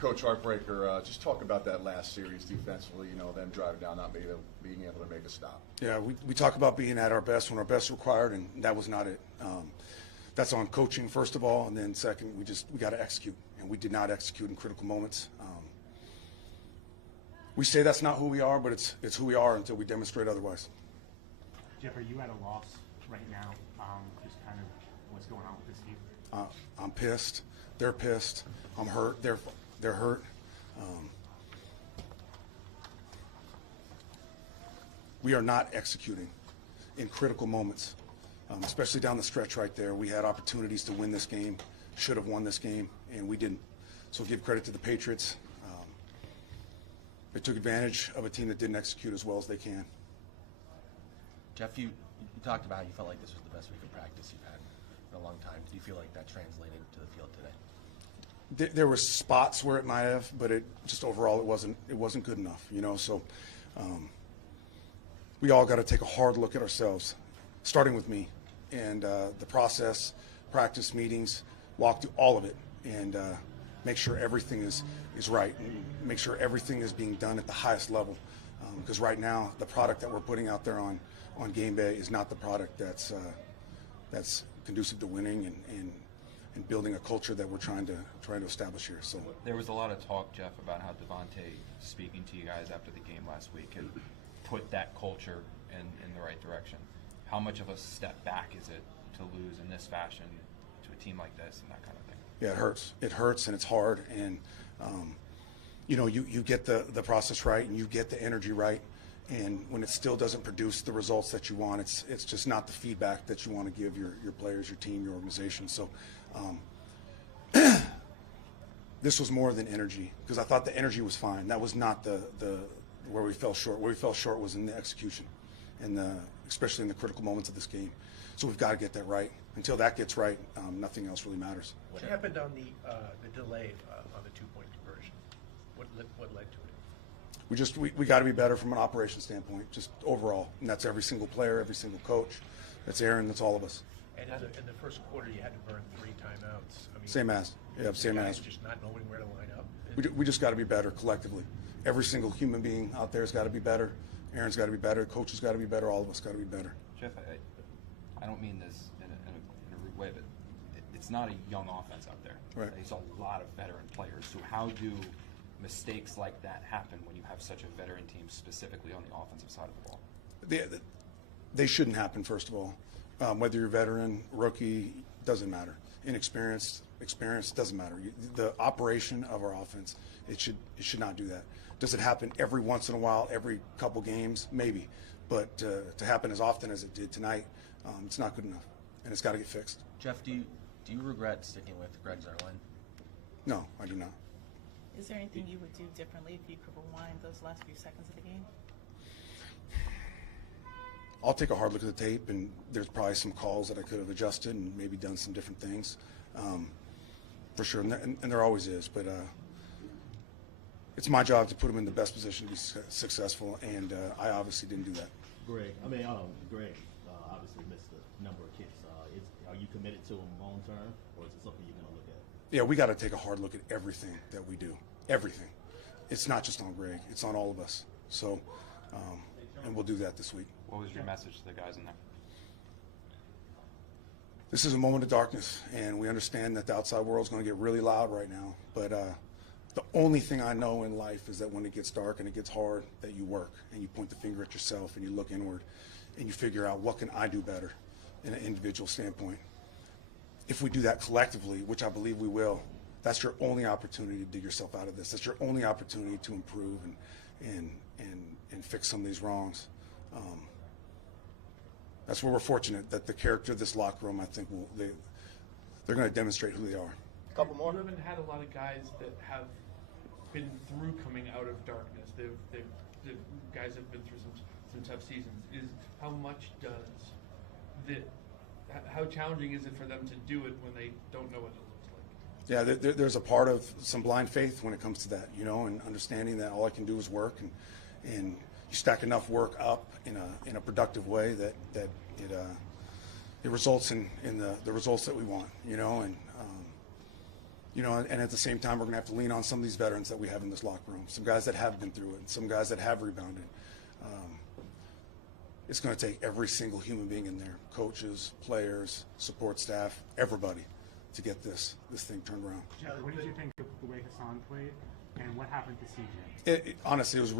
Coach Heartbreaker, just talk about that last series defensively, them driving down, not being able to make a stop. Yeah, we talk about being at our best when our best required, and that was not it. That's on coaching, first of all, and then second, we got to execute, and we did not execute in critical moments. We say that's not who we are, but it's who we are until we demonstrate otherwise. Jeff, are you at a loss right now? Just kind of what's going on with this team? I'm pissed. They're pissed. I'm hurt. They're hurt. We are not executing in critical moments, especially down the stretch right there. We had opportunities to win this game, should have won this game, and we didn't. So give credit to the Patriots. They took advantage of a team that didn't execute as well as they can. Jeff, you talked about how you felt like this was the best week of practice you've had in a long time. Do you feel like that translated to the field today? There were spots where it might have, but it just overall it wasn't good enough. So we all got to take a hard look at ourselves, starting with me, and the process, practice, meetings, walk through all of it, and make sure everything is right, and make sure everything is being done at the highest level. Because right now, the product that we're putting out there on game day is not the product that's conducive to winning and building a culture that we're trying to establish here. So there was a lot of talk, Jeff, about how Devontae speaking to you guys after the game last week had put that culture in the right direction. How much of a step back is it to lose in this fashion to a team like this and that kind of thing? Yeah, it hurts. It hurts and it's hard. And you get the process right and you get the energy right. And when it still doesn't produce the results that you want, it's just not the feedback that you want to give your players, your team, your organization. So this was more than energy, because I thought the energy was fine. That was not the where we fell short. Where we fell short was in the execution, and especially in the critical moments of this game. So we've got to get that right. Until that gets right, nothing else really matters. What happened on the delay on the 2-point conversion? What led to it? We got to be better from an operation standpoint, just overall, and that's every single player, every single coach. That's Aaron. That's all of us. And in the first quarter, you had to burn 3 timeouts. I mean, same as. Just not knowing where to line up. We just got to be better collectively. Every single human being out there has got to be better. Aaron's got to be better. Coach has got to be better. All of us got to be better. Jeff, I don't mean this in a rude way, but it's not a young offense out there. Right. It's a lot of veteran players. So how do mistakes like that happen when you have such a veteran team, specifically on the offensive side of the ball? They shouldn't happen, first of all. Whether you're veteran, rookie, doesn't matter. Inexperienced, experience, doesn't matter. The operation of our offense, it should not do that. Does it happen every once in a while, every couple games? Maybe. But to happen as often as it did tonight, it's not good enough, and it's got to get fixed. Jeff, do you regret sticking with Greg Zuerlein? No, I do not. Is there anything you would do differently if you could rewind those last few seconds of the game? I'll take a hard look at the tape, and there's probably some calls that I could have adjusted and maybe done some different things, for sure, and there always is. But it's my job to put them in the best position to be successful, and I obviously didn't do that. Greg obviously missed a number of kicks. Are you committed to them long term, or is it something you're going to look at? Yeah, we got to take a hard look at everything that we do. Everything. It's not just on Greg. It's on all of us. So, and we'll do that this week. What was your message to the guys in there? This is a moment of darkness, and we understand that the outside world is going to get really loud right now. But the only thing I know in life is that when it gets dark and it gets hard, that you work and you point the finger at yourself and you look inward and you figure out, what can I do better in an individual standpoint? If we do that collectively, which I believe we will, that's your only opportunity to dig yourself out of this. That's your only opportunity to improve and fix some of these wrongs. That's where we're fortunate that the character of this locker room, I think, they're going to demonstrate who they are. A couple more. You haven't had a lot of guys that have been through coming out of darkness. The guys have been through some tough seasons. How challenging is it for them to do it when they don't know what it looks like? Yeah, there's a part of some blind faith when it comes to that, and understanding that all I can do is work, and you stack enough work up in a productive way that it results in the results that we want, and You know, and at the same time, we're going to have to lean on some of these veterans that we have in this locker room, some guys that have been through it, and some guys that have rebounded. It's going to take every single human being in there, coaches, players, support staff, everybody, to get this thing turned around. Jeff, what did you think of the way Hassan played, and what happened to CJ? Honestly, it's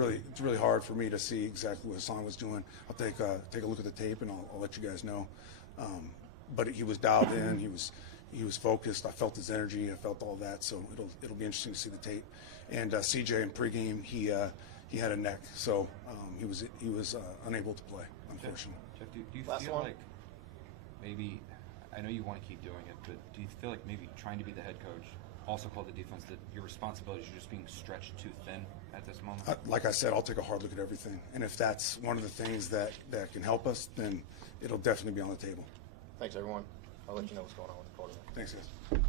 really hard for me to see exactly what Hassan was doing. I'll take a look at the tape and I'll let you guys know. But he was dialed in. He was focused. I felt his energy. I felt all that. So it'll be interesting to see the tape. And CJ in pregame, he had a neck, so he was unable to play, unfortunately. Jeff, do you feel like maybe, I know you want to keep doing it, but do you feel like maybe trying to be the head coach, also call the defense, that your responsibilities are just being stretched too thin at this moment? Like I said, I'll take a hard look at everything. And if that's one of the things that can help us, then it'll definitely be on the table. Thanks, everyone. I'll let you know what's going on with the quarterback. Thanks, guys.